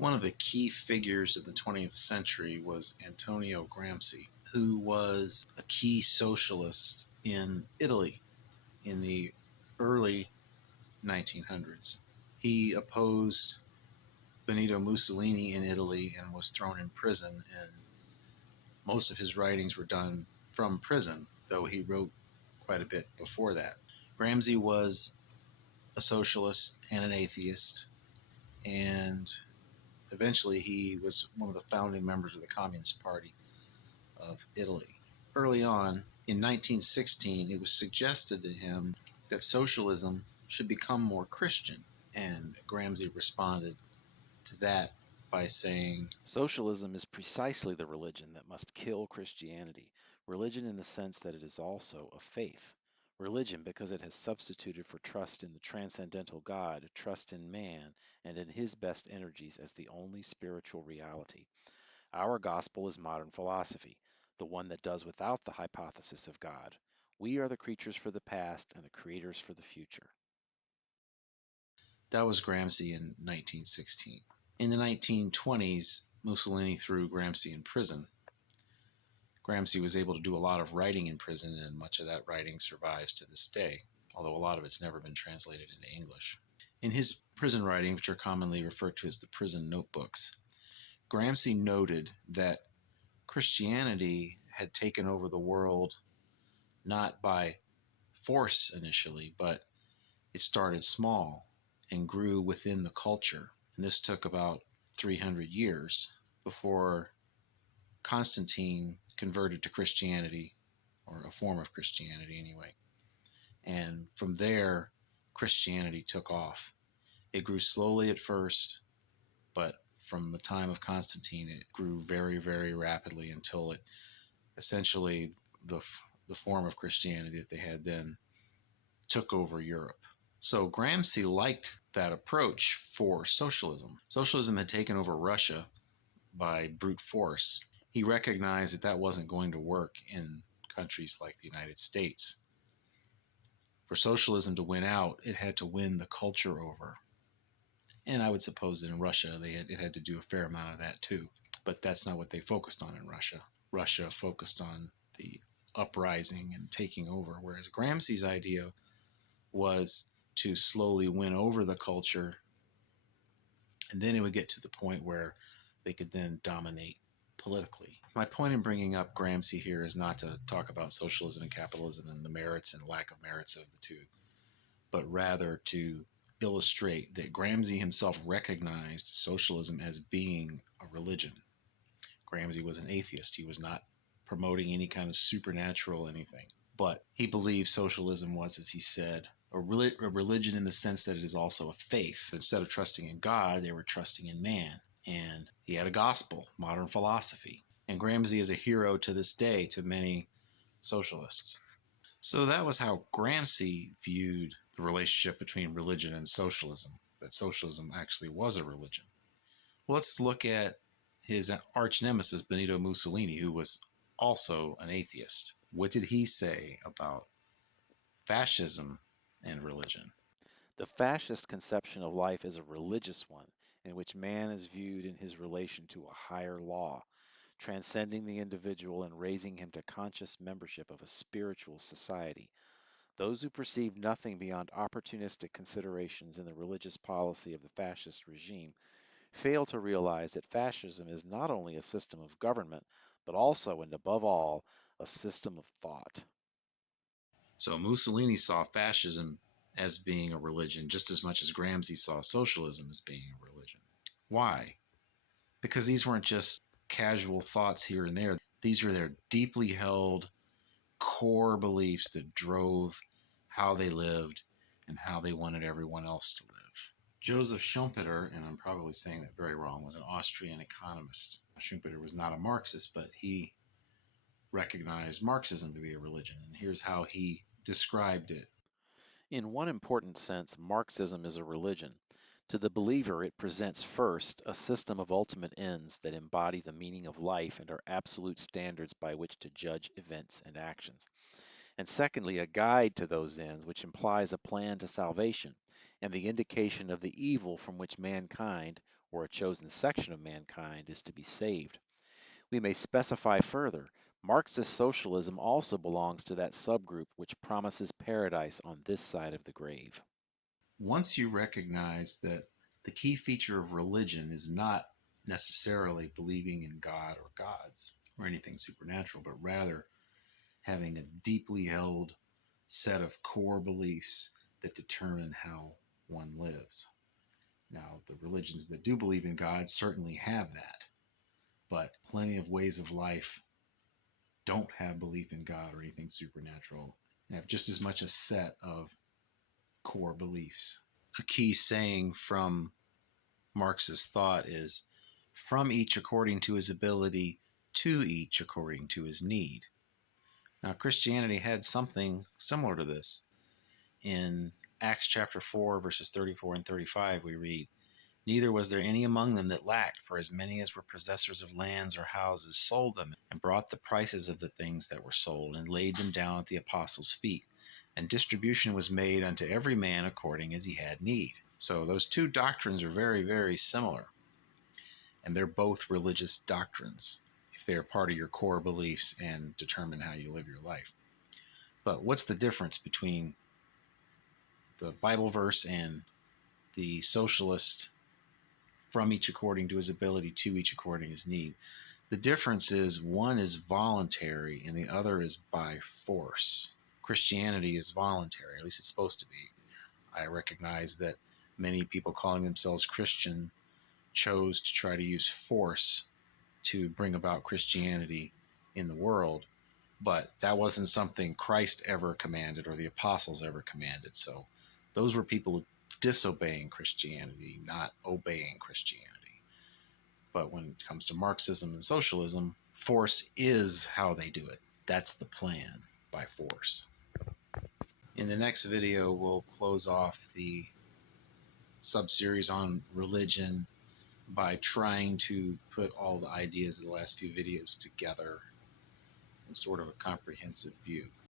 One of the key figures of the 20th century was Antonio Gramsci, who was a key socialist in Italy in the early 1900s. He opposed Benito Mussolini in Italy and was thrown in prison, and most of his writings were done from prison, though he wrote quite a bit before that. Gramsci was a socialist and an atheist, and eventually he was one of the founding members of the Communist Party of Italy. Early on, in 1916, it was suggested to him that socialism should become more Christian, and Gramsci responded to that by saying, Socialism is precisely the religion that must kill Christianity. Religion in the sense that it is also a faith. Religion because it has substituted for trust in the transcendental God, trust in man and in his best energies as the only spiritual reality. Our gospel is modern philosophy, the one that does without the hypothesis of God. We are the creatures for the past and the creators for the future. that was Gramsci in 1916. In the 1920s, Mussolini threw Gramsci in prison. Gramsci was able to do a lot of writing in prison, and much of that writing survives to this day, although a lot of it's never been translated into English. In his prison writings, which are commonly referred to as the prison notebooks, Gramsci noted that Christianity had taken over the world not by force initially, but it started small and grew within the culture. And this took about 300 years before Constantine converted to Christianity, or a form of Christianity anyway. And from there, Christianity took off. It grew slowly at first, but from the time of Constantine, it grew very, very rapidly until it essentially, the, the form of Christianity that they had then took over Europe. So Gramsci liked that approach for socialism. Socialism had taken over Russia by brute force. He recognized that that wasn't going to work in countries like the United States. For socialism to win out, it had to win the culture over. And I would suppose that in Russia, it had to do a fair amount of that too. But that's not what they focused on in Russia. Russia focused on the uprising and taking over, whereas Gramsci's idea was to slowly win over the culture, and then it would get to the point where they could then dominate politically. My point in bringing up Gramsci here is not to talk about socialism and capitalism and the merits and lack of merits of the two, but rather to illustrate that Gramsci himself recognized socialism as being a religion. Gramsci was an atheist. He was not promoting any kind of supernatural anything. But he believed socialism was, as he said, a religion in the sense that it is also a faith. Instead of trusting in God, they were trusting in man. And he had a gospel, modern philosophy. And Gramsci is a hero to this day to many socialists. So that was how Gramsci viewed the relationship between religion and socialism, that socialism actually was a religion. Well, let's look at his arch nemesis, Benito Mussolini, who was also an atheist. What did he say about fascism and religion? The fascist conception of life is a religious one, in which man is viewed in his relation to a higher law, transcending the individual and raising him to conscious membership of a spiritual society. Those who perceive nothing beyond opportunistic considerations in the religious policy of the fascist regime fail to realize that fascism is not only a system of government, but also and above all, a system of thought. So Mussolini saw fascism as being a religion just as much as Gramsci saw socialism as being a religion. Why? Because these weren't just casual thoughts here and there. These were their deeply held core beliefs that drove how they lived and how they wanted everyone else to live. Joseph Schumpeter, and I'm probably saying that very wrong, was an Austrian economist. Schumpeter was not a Marxist, but he recognized Marxism to be a religion, and here's how he described it. In one important sense, Marxism is a religion. To the believer, it presents first a system of ultimate ends that embody the meaning of life and are absolute standards by which to judge events and actions. And secondly, a guide to those ends, which implies a plan to salvation and the indication of the evil from which mankind, or a chosen section of mankind is to be saved. We may specify further, Marxist socialism also belongs to that subgroup which promises paradise on this side of the grave. Once you recognize that the key feature of religion is not necessarily believing in God or gods or anything supernatural, but rather having a deeply held set of core beliefs that determine how one lives. Now, the religions that do believe in God certainly have that, but plenty of ways of life don't have belief in God or anything supernatural. They have just as much a set of core beliefs. A key saying from Marxist thought is from each according to his ability, to each according to his need. Now, Christianity had something similar to this. In Acts chapter 4, verses 34 and 35, we read, Neither was there any among them that lacked, for as many as were possessors of lands or houses sold them, and brought the prices of the things that were sold, and laid them down at the apostles' feet. And distribution was made unto every man according as he had need. So those two doctrines are very, very similar, and they're both religious doctrines if they are part of your core beliefs and determine how you live your life. But what's the difference between the Bible verse and the socialist from each according to his ability, to each according to his need? The difference is one is voluntary and the other is by force. Christianity is voluntary, at least it's supposed to be. I recognize that many people calling themselves Christian chose to try to use force to bring about Christianity in the world, but that wasn't something Christ ever commanded or the apostles ever commanded. So those were people disobeying Christianity, not obeying Christianity. But when it comes to Marxism and socialism, force is how they do it. That's the plan, by force. In the next video, we'll close off the subseries on religion by trying to put all the ideas of the last few videos together in sort of a comprehensive view.